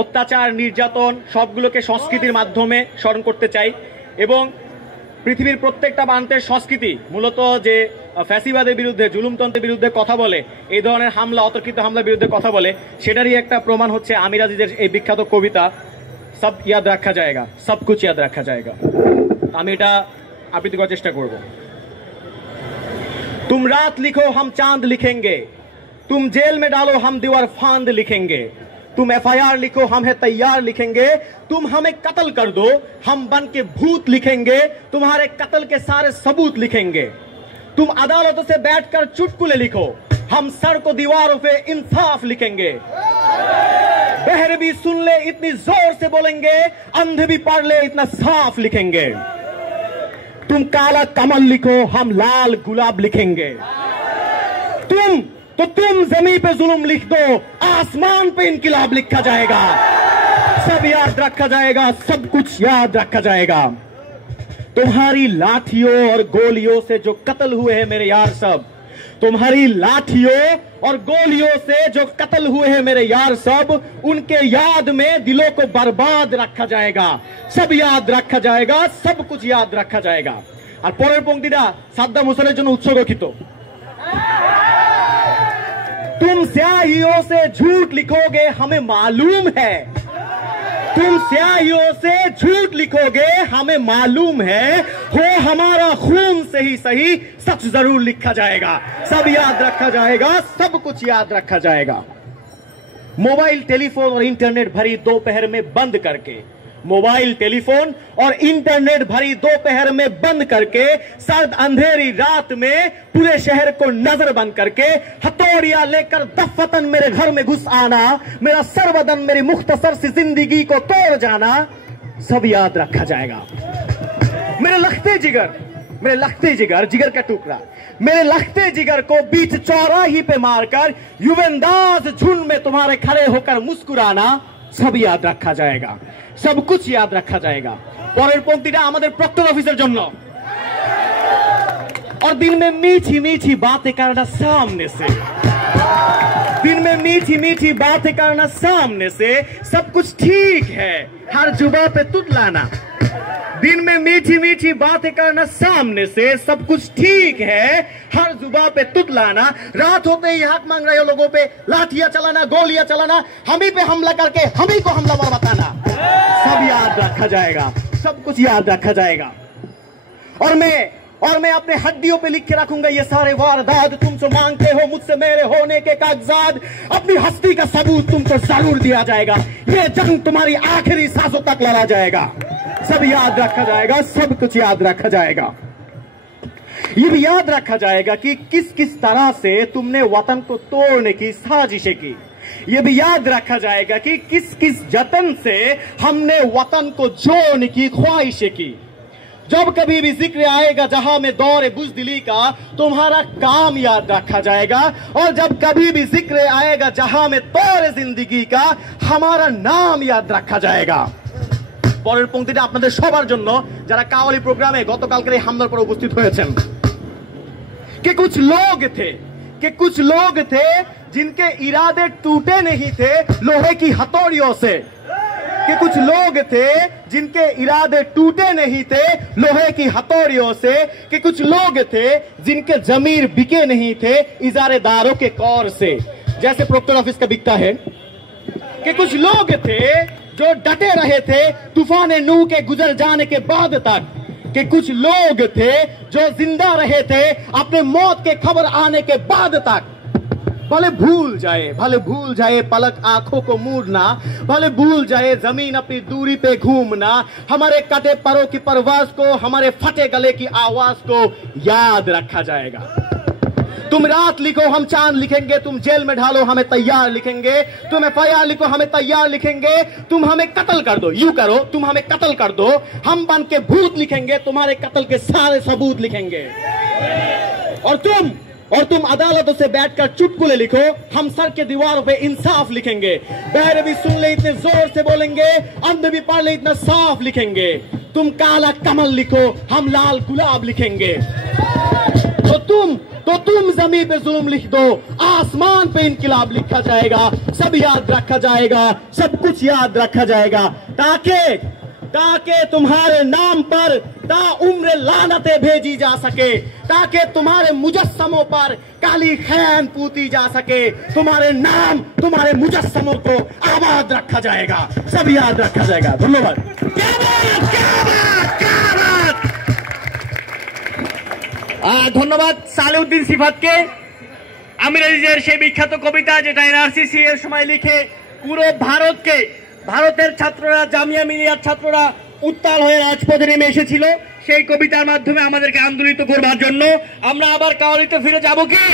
অত্যাচার নির্যাতন সবগুলোকে সংস্কৃতির মাধ্যমে স্মরণ করতে চাই এবং পৃথিবীর প্রত্যেকটা প্রান্তের সংস্কৃতি মূলত যে ফ্যাসিবাদের বিরুদ্ধে জুলুমতন্ত্রের বিরুদ্ধে কথা বলে, এই ধরনের হামলা অতর্কিত হামলার বিরুদ্ধে কথা বলে, সেটারই একটা প্রমাণ হচ্ছে আমির আজিজের এই বিখ্যাত কবিতা সব ইয়াদ রাখা জায়গা, সব কুছ ইয়াদ রাখা জায়গা। আমি এটা আবৃত্তি করার চেষ্টা করব। तुम रात लिखो हम चांद लिखेंगे, तुम जेल में डालो हम दीवार फांद लिखेंगे, तुम एफआईआर लिखो हम है तैयार लिखेंगे, तुम हमें कत्ल कर दो हम बन के भूत लिखेंगे, तुम्हारे कत्ल के सारे सबूत लिखेंगे, तुम अदालतों से बैठकर चुटकुले लिखो हम सर को दीवारों पे इंसाफ लिखेंगे, बहरे भी सुन ले इतनी जोर से बोलेंगे, अंधे भी पढ़ ले इतना साफ लिखेंगे, तुम काला कमल लिखो हम लाल गुलाब लिखेंगे, तुम जमीन पे जुल्म लिख दो आसमान पे इनकिलाब लिखा जाएगा, सब याद रखा जाएगा, सब कुछ याद रखा जाएगा। तुम्हारी लाठियों और गोलियों से जो कत्ल हुए हैं मेरे यार सब, तुम्हारी लाठियों और गोलियों से जो कत्ल हुए हैं मेरे यार सब, उनके याद में दिलों को बर्बाद रखा जाएगा, सब याद रखा जाएगा, सब कुछ याद रखा जाएगा। और পরের पंक्तिটা সাদ্দাম হোসেনের জন্য উৎসর্গিত। तुम स्याहियों से झूठ लिखोगे हमें मालूम है, तुम स्याहियों से झूठ लिखोगे हमें मालूम है, हो हमारा खून से ही सही सच जरूर लिखा जाएगा, सब याद रखा जाएगा, सब कुछ याद रखा जाएगा। मोबाइल टेलीफोन और इंटरनेट भरी दोपहर में बंद करके, मोबाइल टेलीफोन और इंटरनेट भरी दोपहर में बंद करके, सर्द अंधेरी रात में पूरे शहर को नजर बंद करके, हथौड़ियां लेकर दफतन मेरे घर में घुस आना, मेरा सरबदन मेरी मुख्तसर सी जिंदगी को तोड़ जाना, सब याद रखा जाएगा। मेरे लखते जिगर, मेरे लखते जिगर, जिगर का टुकड़ा, मेरे लखते जिगर को बीच चौराही पे मारकर युवंदाज झुंड में तुम्हारे खड़े होकर मुस्कुराना, सब याद रखा जाएगा, सब कुछ याद रखा जाएगा। পরের पंक्तिটা আমাদের প্রক্টর অফিসের জন্য। और दिन में मीठी मीठी बातें करना सामने से, दिन में मीठी मीठी बातें करना सामने से, सब कुछ ठीक है हर जुबां पे तुतलाना, दिन में मीठी मीठी बातें करना सामने से, सब कुछ ठीक है हर जुबां पे तुतलाना, रात होते ही हक मांग रहे हो लोगों पे लाठियां चलाना, गोलियां चलाना, हम ही पे हमला करके हम ही को हमलावर बताना, सब याद रखा जाएगा, सब कुछ याद रखा जाएगा। और मैं अपने हड्डियों पे लिख के रखूंगा ये सारे वारदात, तुमसे मांगते हो मुझसे मेरे होने के कागजात, अपनी हस्ती का सबूत तुमको जरूर दिया जाएगा, ये जंग तुम्हारी आखिरी सांसों तक लड़ा जाएगा, सब याद रखा जाएगा, सब कुछ याद रखा जाएगा। ये भी याद रखा जाएगा कि किस किस तरह से तुमने वतन को तोड़ने की साजिशें की, ये भी याद रखा जाएगा कि किस किस जतन से हमने वतन को जोड़ने की ख्वाहिशें की। जब कभी भी जिक्र आएगा जहां में दौरे बुज़दिली का, तुम्हारा काम याद रखा जाएगा, और जब कभी भी जिक्र आएगा जहां में तौरे जिंदगी का, हमारा नाम याद रखा जाएगा। পরের पंक्तिটা আপনাদের সবার জন্য যারা কাওয়ালি প্রোগ্রামে গতকালকের এই হামলার পর উপস্থিত হয়েছেন। कि कुछ लोग थे जिनके इरादे टूटे नहीं थे लोहे की हथौड़ियों से, कि कुछ लोग थे जिनके इरादे टूटे नहीं थे लोहे की हथौड़ियों से, कि कुछ लोग थे जिनके जमीर बिके नहीं थे इजारेदारों के कौर से, जैसे प्रोक्टर ऑफिस का बिकता है। कि कुछ लोग थे जो डटे रहे थे तूफान नूह के गुजर जाने के बाद तक, कि कुछ लोग थे जो जिंदा रहे थे अपने मौत के खबर आने के बाद तक। भले भूल जाए पलक आंखों को मूड़ना, भले भूल जाए जमीन अपनी दूरी पे घूमना, हमारे कटे परों की परवाज को, हमारे फटे गले की आवाज को याद रखा जाएगा। तुम रात लिखो हम चांद लिखेंगे, तुम जेल में ढालो हमें तैयार लिखेंगे, तुम एफआईआर लिखो हमें तैयार लिखेंगे, तुम हमें कत्ल कर दो, यूं करो तुम हमें कत्ल कर दो, हम बन के भूत लिखेंगे, तुम्हारे कत्ल के सारे सबूत लिखेंगे, और तुम अदालतों से बैठकर चुटकुले लिखो, हम सर के दीवारों पे इंसाफ लिखेंगे, बहरे भी सुन ले इतने जोर से बोलेंगे, अंधे भी पढ़ ले इतना साफ लिखेंगे, तुम काला कमल लिखो हम लाल गुलाब लिखेंगे, तो तो तुम जमीन पे जुल्म लिख दो, आसमान पे इनकलाब लिखा जाएगा। सब याद रखा जाएगा, सब कुछ याद रखा जाएगा, ताकि तुम्हारे नाम पर ताउम्र लानतें भेजी जा सके, ताकि तुम्हारे मुजस्समों पर काली खैन पूती जा सके। तुम्हारे नाम, तुम्हारे मुजस्समों को आबाद रखा जाएगा, सब याद रखा जाएगा। धन्यवाद। ধন্যবাদ সালেউদ্দিন সিফাতকে। আমিরাজের সেই বিখ্যাত কবিতা যেটা এনআরসিসি এর সময় লিখে পুরো ভারতের ছাত্ররা, জামিয়া মিলিয়ার ছাত্ররা উত্তাল হয়ে রাজপথে নেমে এসেছিল, সেই কবিতার মাধ্যমে আমাদেরকে আন্দোলিত করবার জন্য। আমরা আবার কাওয়ালিতে ফিরে যাব কি?